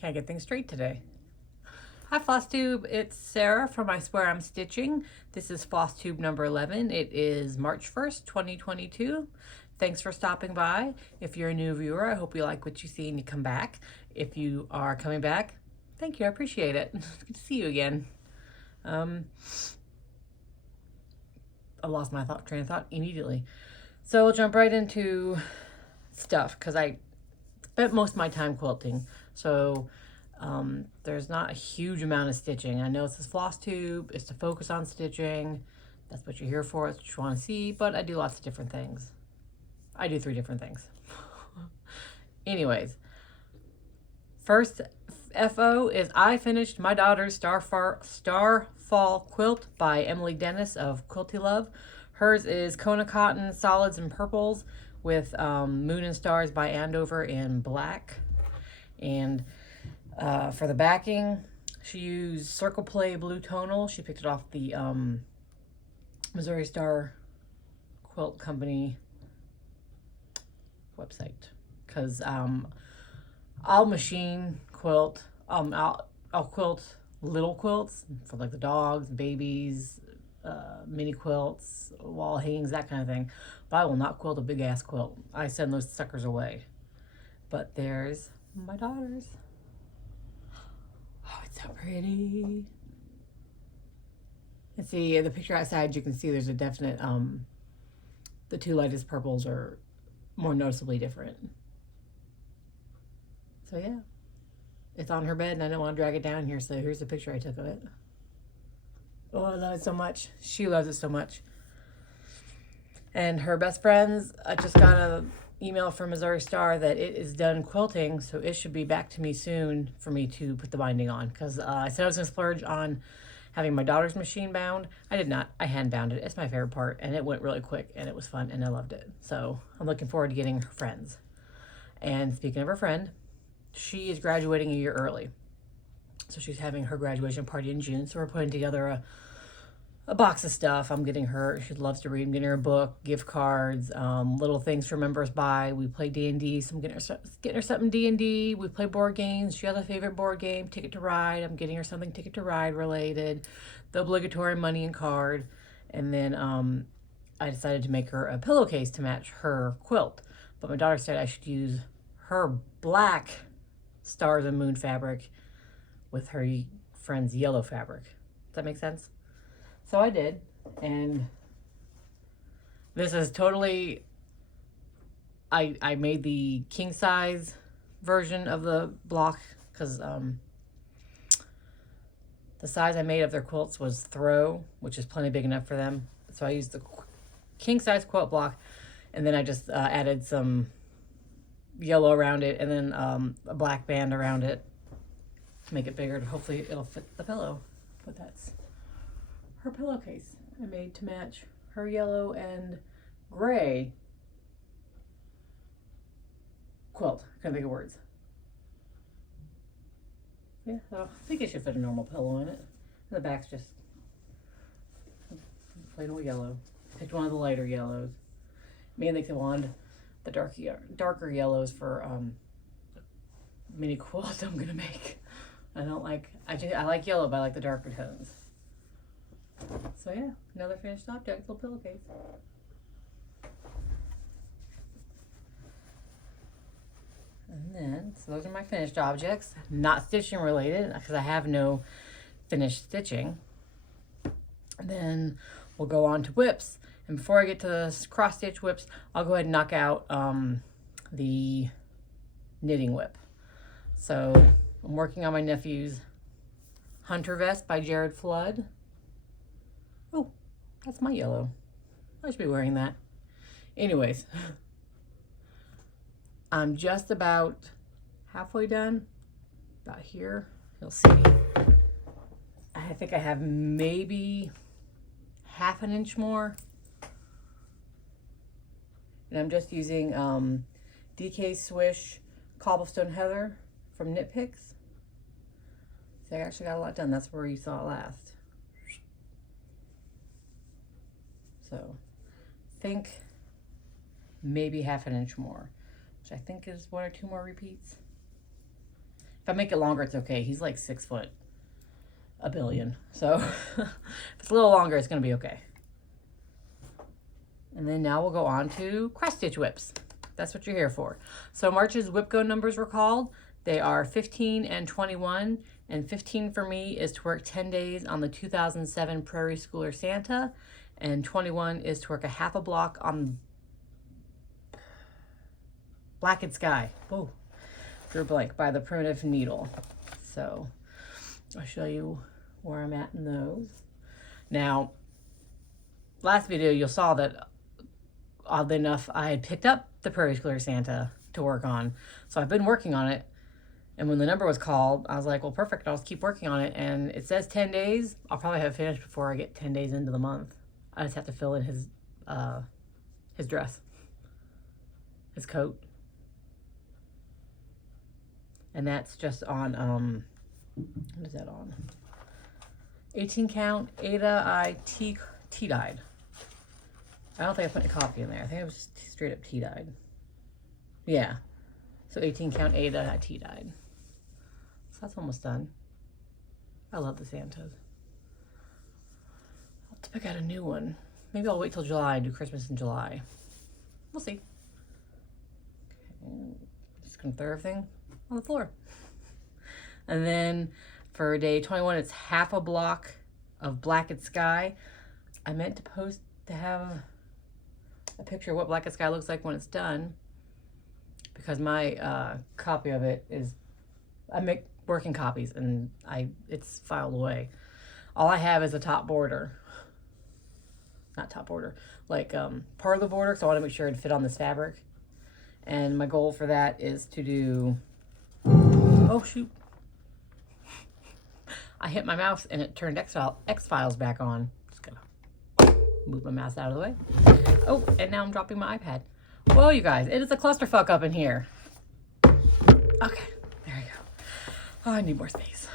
Can't get things straight today. Hi Flosstube, it's Sarah from I Swear I'm Stitching. This is Flosstube number 11. It is March 1st, 2022. Thanks for stopping by. If you're a new viewer, I hope you like what you see and you come back. If you are coming back, thank you, I appreciate it. Good to see you again. I lost my train of thought immediately. So we'll jump right into stuff because I spent most of my time quilting. So there's not a huge amount of stitching. I know it's this Flosstube, it's to focus on stitching. That's what you're here for, that's what you want to see, but I do lots of different things. I do 3 different things. Anyways, first FO is I finished my daughter's Starfall quilt by Emily Dennis of Quilty Love. Hers is Kona Cotton Solids and Purples with Moon and Stars by Andover in black. And for the backing, she used Circle Play Blue Tonal. She picked it off the Missouri Star Quilt Company website. Because I'll machine quilt, I'll quilt little quilts for like the dogs, babies, mini quilts, wall hangings, that kind of thing. But I will not quilt a big ass quilt. I send those suckers away. But there's my daughter's. Oh, it's so pretty. And see the picture outside, you can see there's a definite, the 2 lightest purples are more noticeably different. So yeah, it's on her bed and I don't want to drag it down here. So here's the picture I took of it. Oh, I love it so much. She loves it so much. And her best friends, I just got an email from Missouri Star that it is done quilting, so it should be back to me soon for me to put the binding on. Because I said I was going to splurge on having my daughter's machine bound. I did not. I hand bound it. It's my favorite part, and it went really quick, and it was fun, and I loved it. So I'm looking forward to getting her friends. And speaking of her friend, she is graduating a year early. So she's having her graduation party in June, so we're putting together a box of stuff. I'm getting her, she loves to read, I'm getting her a book, gift cards, little things for members by. We play D&D, so I'm getting her something D&D. We play board games. She has a favorite board game, Ticket to Ride. I'm getting her something Ticket to Ride related, the obligatory money and card. And then I decided to make her a pillowcase to match her quilt. But my daughter said I should use her black Stars and Moon fabric with her friend's yellow fabric. Does that make sense? So I did, and this is totally, I made the king size version of the block because the size I made of their quilts was throw, which is plenty big enough for them. So I used the king size quilt block, and then I just added some yellow around it, and then a black band around it to make it bigger. Hopefully it'll fit the pillow, but that's her pillowcase I made to match her yellow and gray quilt. Couldn't think of words. Yeah, so I think it should fit a normal pillow in it. And the back's just plain old yellow. Picked one of the lighter yellows. Me and they wanted the darker yellows for mini quilt I'm gonna make. I like yellow, but I like the darker tones. So yeah, another finished object, little pillowcase. And then, so those are my finished objects, not stitching related, because I have no finished stitching. Then we'll go on to whips. And before I get to the cross stitch whips, I'll go ahead and knock out the knitting whip. So I'm working on my nephew's Hunter Vest by Jared Flood. Oh, that's my yellow. I should be wearing that. Anyways, I'm just about halfway done. About here, you'll see. I think I have maybe half an inch more. And I'm just using DK Swish Cobblestone Heather from Knit Picks. See, I actually got a lot done. That's where you saw it last. So think maybe half an inch more, which I think is 1 or 2 more repeats. If I make it longer, it's okay. He's like 6 foot, a billion. So if it's a little longer, it's going to be okay. And then now we'll go on to cross stitch whips. That's what you're here for. So March's WIPGO numbers were called. They are 15 and 21. And 15 for me is to work 10 days on the 2007 Prairie Schooler Santa. And 21 is to work a half a block on Blackened Sky. Whoa, drew a blank by the Primitive Needle. So I'll show you where I'm at in those. Now, last video you saw that oddly enough I had picked up the Prairie Schooler Santa to work on. So I've been working on it. And when the number was called, I was like, well, perfect. I'll just keep working on it. And it says 10 days. I'll probably have it finished before I get 10 days into the month. I just have to fill in his dress, his coat. And that's just on, what is that on? 18 count Ada T-dyed. I don't think I put any copy in there. I think it was just straight up T-dyed. Yeah. So 18 count Ada T-dyed. So that's almost done. I love the Santas. I'll have to pick out a new one. Maybe I'll wait till July and do Christmas in July. We'll see. Okay. Just gonna throw everything on the floor. And then for day 21, it's half a block of Blackened Sky. I meant to post to have a picture of what Blackened Sky looks like when it's done, because my copy of it is, I make working copies and it's filed away. All I have is a top border. Not top border, like part of the border, so I want to make sure it'd fit on this fabric. And my goal for that is to do, oh shoot, I hit my mouse and it turned X-Files back on. Just gonna move my mouse out of the way. Oh, and now I'm dropping my iPad. Whoa, you guys, it is a clusterfuck up in here. Okay, there we go. Oh, I need more space.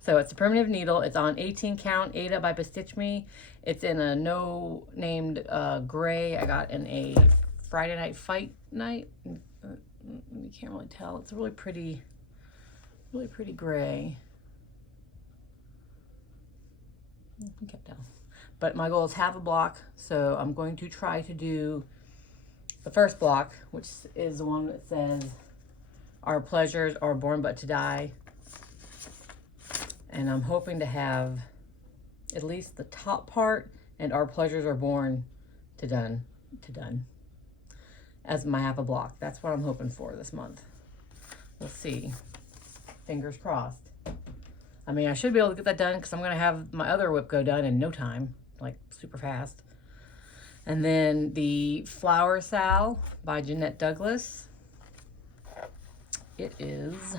So it's a Primitive Needle. It's on 18 count Ada by Stitch Me. It's in a no named gray. I got in a Friday Night Fight night. You can't really tell. It's a really pretty gray. You can't tell. But my goal is half a block, so I'm going to try to do the first block, which is the one that says, "Our pleasures are born but to die." And I'm hoping to have at least the top part and "Our pleasures are born to done as my half a block. That's what I'm hoping for this month. We'll see. Fingers crossed. I mean, I should be able to get that done because I'm going to have my other WIPGO done in no time, like super fast. And then the Flower Sal by Jeanette Douglas. It is,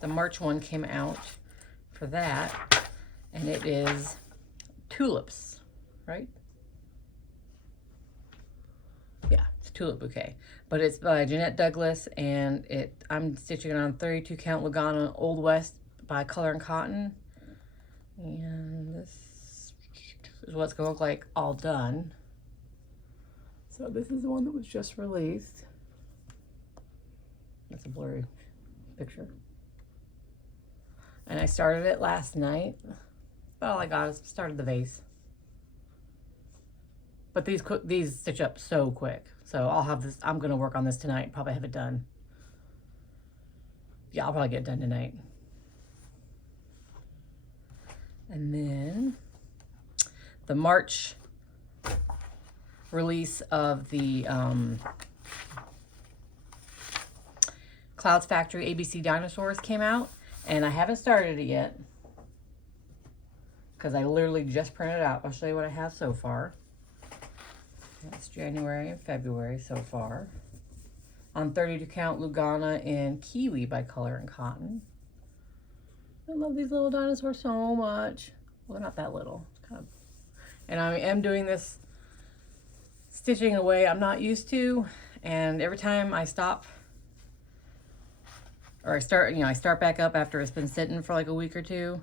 the March one came out for that, and it is tulips, right? Yeah, it's a tulip bouquet, but it's by Jeanette Douglas, and I'm stitching it on 32 count Lugana Old West by Color and Cotton. And this is what it's gonna look like all done. So this is the one that was just released. That's a blurry picture. And I started it last night. But all I got is started the vase. But these stitch up so quick. So I'll have this, I'm gonna work on this tonight, probably have it done. Yeah, I'll probably get it done tonight. And then the March release of the Clouds Factory ABC Dinosaurs came out, and I haven't started it yet because I literally just printed it out. I'll show you what I have so far. That's January and February so far. On 32 count Lugana in Kiwi by Color and Cotton. I love these little dinosaurs so much. Well, they're not that little. It's kind of, and I am doing this stitching in a way I'm not used to, and every time I stop or I start back up after it's been sitting for like a week or two,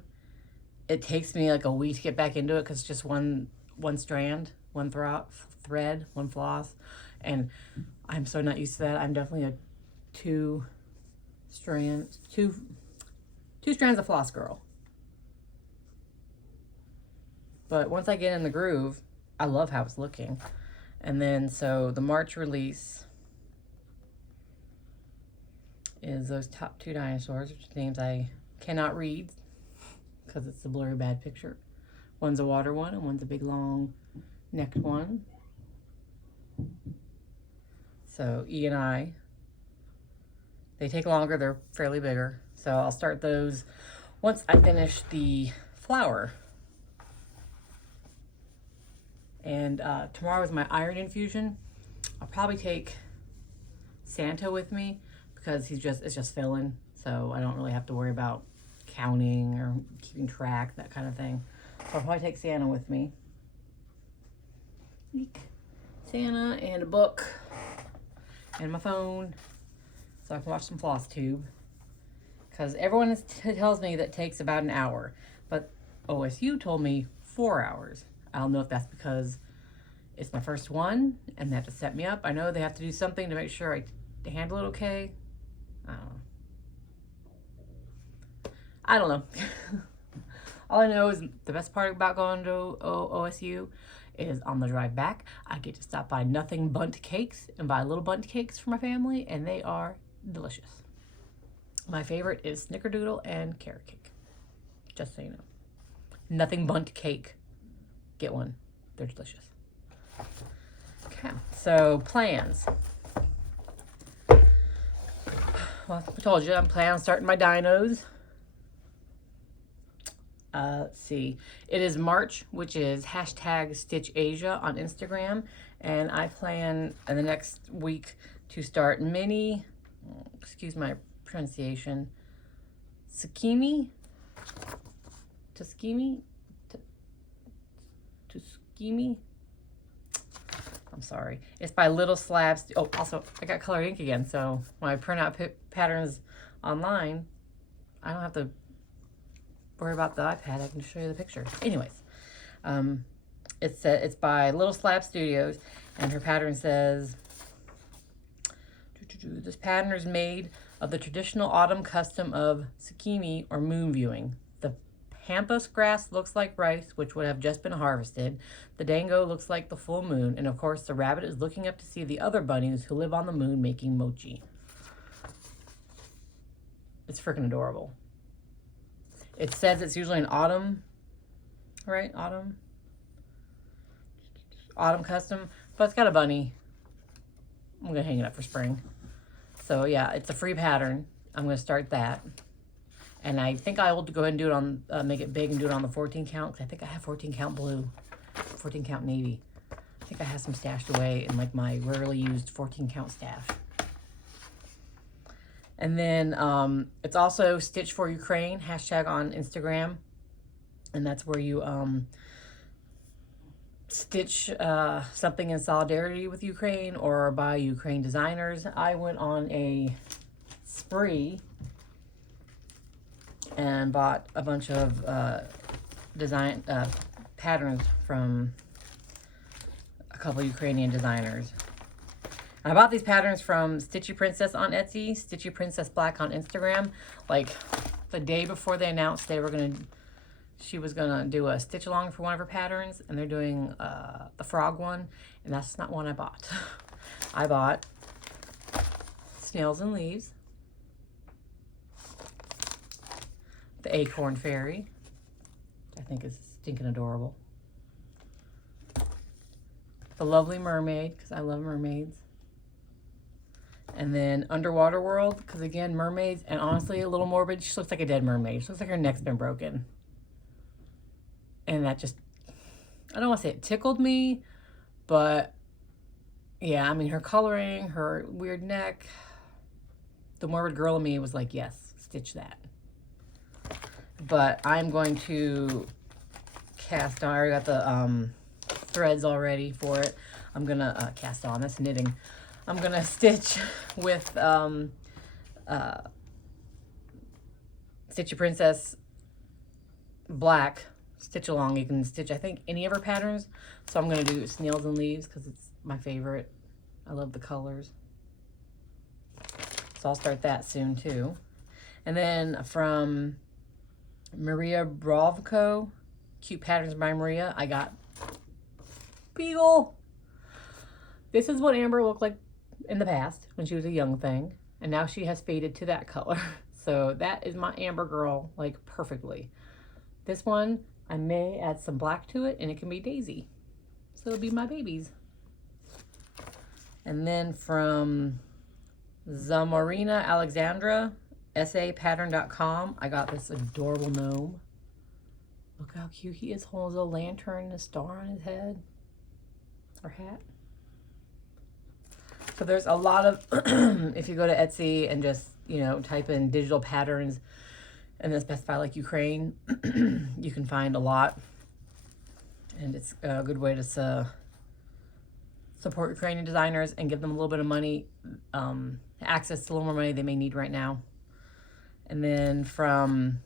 it takes me like a week to get back into it because it's just one strand, one thread, one floss, And I'm so not used to that. I'm definitely a two strands of floss girl. But once I get in the groove, I love how it's looking. And then, so the March release is those top two dinosaurs, which names I cannot read because it's a blurry bad picture. One's a water one and one's a big long necked one. So E and I, they take longer, they're fairly bigger. So I'll start those once I finish the flower. And tomorrow is my iron infusion. I'll probably take Santa with me because it's just filling. So I don't really have to worry about counting or keeping track, that kind of thing. So I'll probably take Santa with me. Santa and a book and my phone so I can watch some Flosstube. Because everyone tells me that takes about an hour. But OSU told me 4 hours. I don't know if that's because it's my first one and they have to set me up. I know they have to do something to make sure I handle it okay. I don't know. All I know is the best part about going to OSU is on the drive back, I get to stop by Nothing Bundt Cakes and buy little bundt cakes for my family, and they are delicious. My favorite is Snickerdoodle and carrot cake. Just so you know. Nothing Bundt Cake. Get one. They're delicious. Okay, so plans. Well, I told you I'm planning on starting my dinos. Let's see. It is March, which is #StitchAsia on Instagram. And I plan in the next week to start mini, excuse my pronunciation, Tuskimi. I'm sorry. It's by Little Slabs. Oh, also, I got colored ink again. So when I print out patterns online, I don't have to worry about the iPad. I can show you the picture. Anyways, it's by Little Slab Studios, and her pattern says, this pattern is made of the traditional autumn custom of Tsukimi or moon viewing. The pampas grass looks like rice, which would have just been harvested. The dango looks like the full moon, and of course the rabbit is looking up to see the other bunnies who live on the moon making mochi. It's freaking adorable. It says it's usually an autumn, right? Autumn custom, but it's got a bunny. I'm gonna hang it up for spring. So yeah, it's a free pattern. I'm gonna start that. And I think I will go ahead and do it on, make it big and do it on the 14 count, because I think I have 14 count blue, 14 count navy. I think I have some stashed away in like my rarely used 14 count stash. And then it's also Stitch for Ukraine, # on Instagram. And that's where you stitch something in solidarity with Ukraine or by Ukraine designers. I went on a spree and bought a bunch of patterns from a couple Ukrainian designers. And I bought these patterns from Stitchy Princess on Etsy, Stitchy Princess Black on Instagram, like the day before they announced she was gonna do a stitch along for one of her patterns, and they're doing the frog one, and that's not one I bought. I bought Snails and Leaves, the Acorn Fairy, I think is stinking adorable, the Lovely Mermaid, because I love mermaids, and then Underwater World, because again, mermaids, and honestly, a little morbid, she looks like a dead mermaid. She looks like her neck's been broken. And that just, I don't want to say it tickled me, but yeah, I mean, her coloring, her weird neck, the morbid girl in me was like, yes, stitch that. But I'm going to cast on, I already got the threads already for it. I'm going to cast on, that's knitting. I'm going to stitch with Stitchy Princess Black stitch along. You can stitch, I think, any of her patterns. So I'm going to do Snails and Leaves because it's my favorite I love the colors. So I'll start that soon too. And then from Maria Brovko, Cute Patterns by Maria, I got Beagle. This is what Amber looked like in the past when she was a young thing. And now she has faded to that color. So that is my Amber girl, like perfectly. This one, I may add some black to it and it can be Daisy. So it'll be my babies. And then from Zamarina Alexandra, sapattern.com, I got this adorable gnome. Look how cute he is, holding a lantern and a star on his head. Or hat. So there's a lot of, if you go to Etsy and just, you know, type in digital patterns and then specify like Ukraine, you can find a lot. And it's a good way to support Ukrainian designers and give them a little bit of money, access to a little more money they may need right now. And then from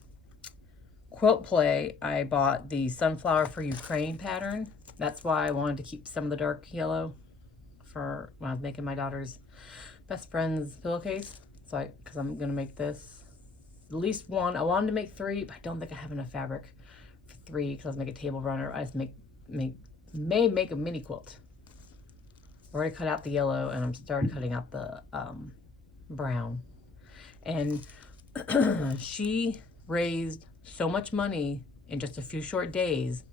Quilt Play, I bought the Sunflower for Ukraine pattern. That's why I wanted to keep some of the dark yellow for when I was making my daughter's best friend's pillowcase. So because I'm going to make this at least one. I wanted to make 3, but I don't think I have enough fabric for 3 because I was making a table runner. I just may make a mini quilt. I already cut out the yellow and I'm started cutting out the brown. And she raised so much money in just a few short days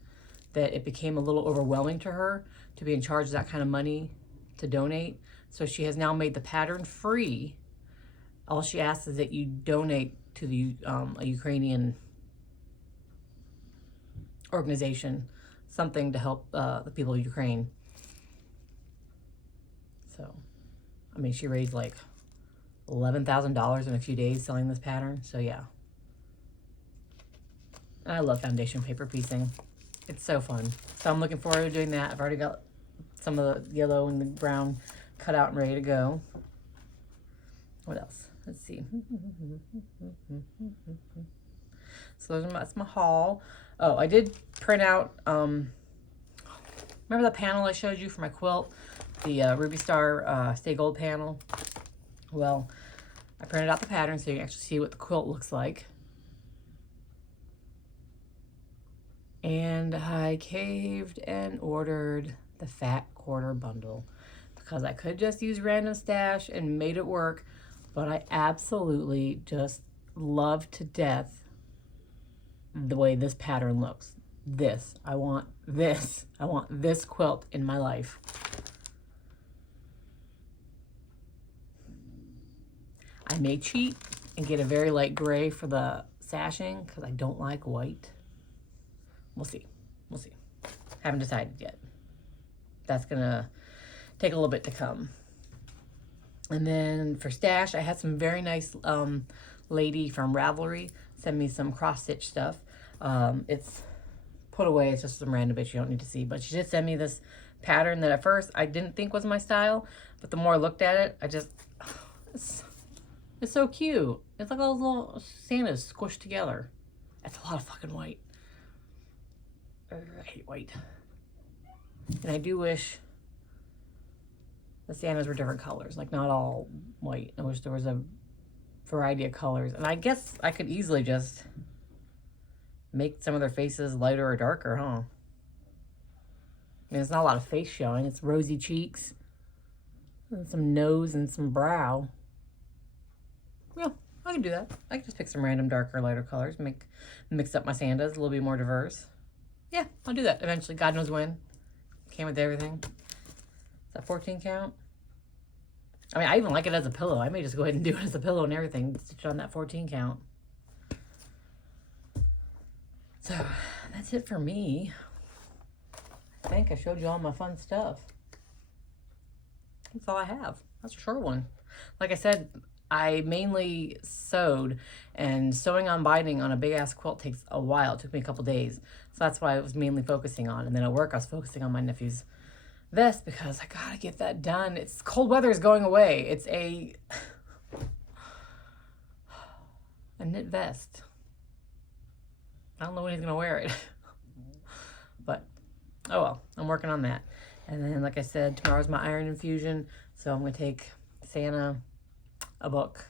that it became a little overwhelming to her to be in charge of that kind of money to donate. So she has now made the pattern free. All she asks is that you donate to the a Ukrainian organization, something to help the people of Ukraine. So, I mean, she raised like $11,000 in a few days selling this pattern. So yeah. And I love foundation paper piecing. It's so fun. So I'm looking forward to doing that. I've already got some of the yellow and the brown cut out and ready to go. What else? Let's see. So that's my haul. Oh, I did print out, remember the panel I showed you for my quilt? The Ruby Star Stay Gold panel? Well, I printed out the pattern so you can actually see what the quilt looks like. And I caved and ordered the fat quarter bundle because I could just use random stash and made it work, but I absolutely just love to death the way this pattern looks. This, I want this. I want this quilt in my life. I may cheat and get a very light gray for the sashing because I don't like white. We'll see. We'll see. Haven't decided yet. That's gonna take a little bit to come. And then for stash, I had some very nice lady from Ravelry send me some cross stitch stuff. It's put away. It's just some random bitch you don't need to see. But she did send me this pattern that at first I didn't think was my style, but the more I looked at it, I just it's so cute. It's like all those little Santas squished together. That's a lot of fucking white. I hate white. And I do wish the Santas were different colors, like not all white. I wish there was a variety of colors. And I guess I could easily just make some of their faces lighter or darker, huh? I mean, it's not a lot of face showing. It's rosy cheeks and some nose and some brow. Yeah, I can do that. I can just pick some random darker, lighter colors, mix up my Santas a little bit more diverse. Yeah, I'll do that eventually. God knows when. Came with everything. Is that 14 count? I mean, I even like it as a pillow. I may just go ahead and do it as a pillow and everything. Stitch on that 14 count. So, that's it for me. I think I showed you all my fun stuff. That's all I have. That's a short one. Like I said, I mainly sewed, and sewing on binding on a big ass quilt takes a while. It took me a couple days. So that's why I was mainly focusing on. And then at work, I was focusing on my nephew's vest because I gotta get that done. It's cold weather is going away. It's a knit vest. I don't know when he's gonna wear it. But oh well, I'm working on that. And then, like I said, tomorrow's my iron infusion. So I'm going to take Santa, a book,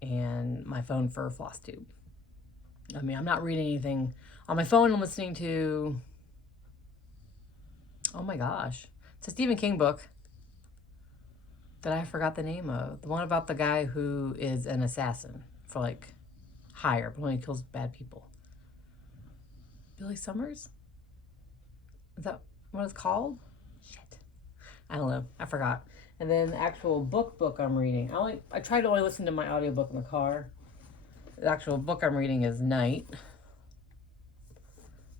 and my phone for Flosstube. I mean, I'm not reading anything. On my phone, I'm listening to... Oh my gosh. It's a Stephen King book that I forgot the name of. The one about the guy who is an assassin for, like, hire, but only kills bad people. Billy Summers? Is that what it's called? Shit. I don't know. I forgot. And then the actual book I'm reading. I try to only listen to my audiobook in the car. The actual book I'm reading is Night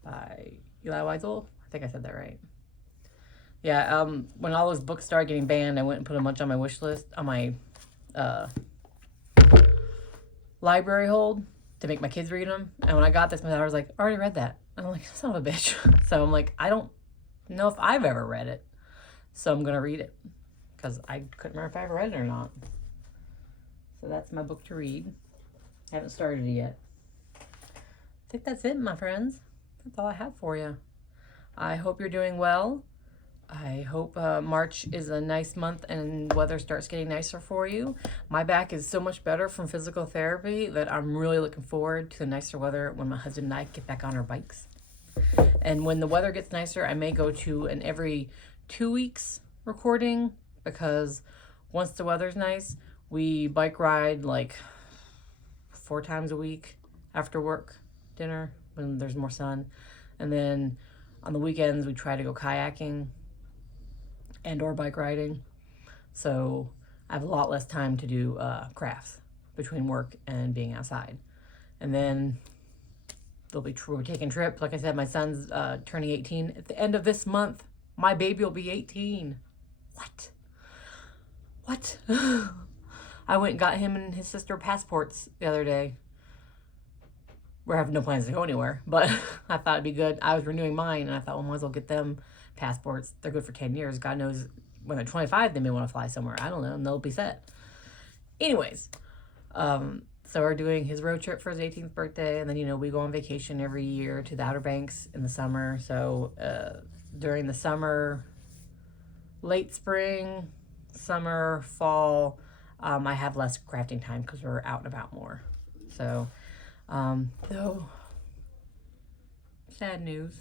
by Eli Wiesel. I think I said that right. Yeah, when all those books started getting banned, I went and put a bunch on my wish list, on my library hold to make my kids read them. And when I got this, my daughter was like, I already read that. And I'm like, son of a bitch. So I'm like, I don't know if I've ever read it. So I'm going to read it. Because I couldn't remember if I ever read it or not. So that's my book to read. I haven't started it yet. I think that's it, my friends. That's all I have for you. I hope you're doing well. I hope March is a nice month and weather starts getting nicer for you. My back is so much better from physical therapy that I'm really looking forward to the nicer weather when my husband and I get back on our bikes. And when the weather gets nicer, I may go to an every 2 weeks recording, because once the weather's nice, we bike ride like 4 times a week after work, dinner, when there's more sun. And then on the weekends, we try to go kayaking and or bike riding. So I have a lot less time to do crafts between work and being outside. And then we're taking trips. Like I said, my son's turning 18 at the end of this month. My baby will be 18. What? I went and got him and his sister passports the other day. We're having no plans to go anywhere, but I thought it'd be good. I was renewing mine, and I thought, well, might as well get them passports. They're good for 10 years. God knows when they're 25, they may want to fly somewhere. I don't know, and they'll be set. Anyways, so we're doing his road trip for his 18th birthday, and then, we go on vacation every year to the Outer Banks in the summer. So during the summer, late spring, summer, fall, I have less crafting time because we're out and about more. So, though, sad news,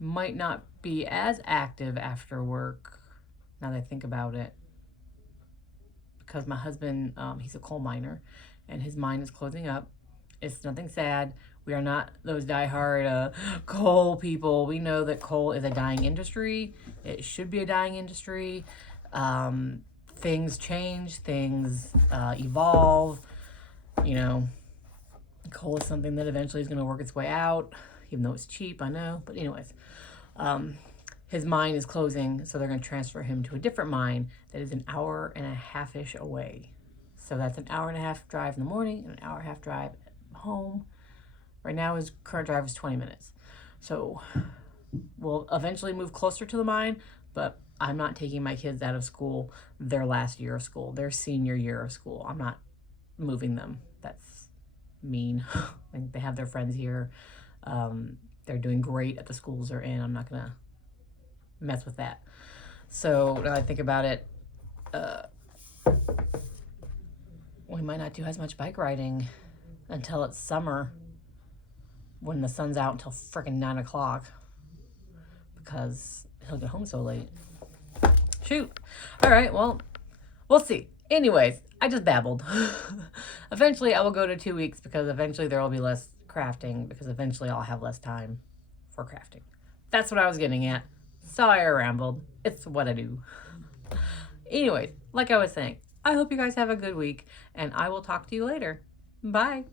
might not be as active after work, now that I think about it, because my husband, he's a coal miner, and his mine is closing up. It's nothing sad. We are not those diehard coal people. We know that coal is a dying industry. It should be a dying industry. Things change, things evolve. Coal is something that eventually is going to work its way out, even though it's cheap, I know. But anyways, his mine is closing, so they're going to transfer him to a different mine that is an hour and a half-ish away. So that's an hour and a half drive in the morning and an hour and a half drive home. Right now, his current drive is 20 minutes. So we'll eventually move closer to the mine, but I'm not taking my kids out of school their last year of school, their senior year of school. I'm not moving them. That's mean. They have their friends here. They're doing great at the schools they're in. I'm not going to mess with that. So now I think about it, we might not do as much bike riding until it's summer, when the sun's out until freaking 9 o'clock, because he'll get home so late. Shoot. All right, well, we'll see. Anyways, I just babbled. Eventually, I will go to 2 weeks, because eventually there will be less crafting, because eventually I'll have less time for crafting. That's what I was getting at. Sorry I rambled. It's what I do. Anyways, like I was saying, I hope you guys have a good week, and I will talk to you later. Bye.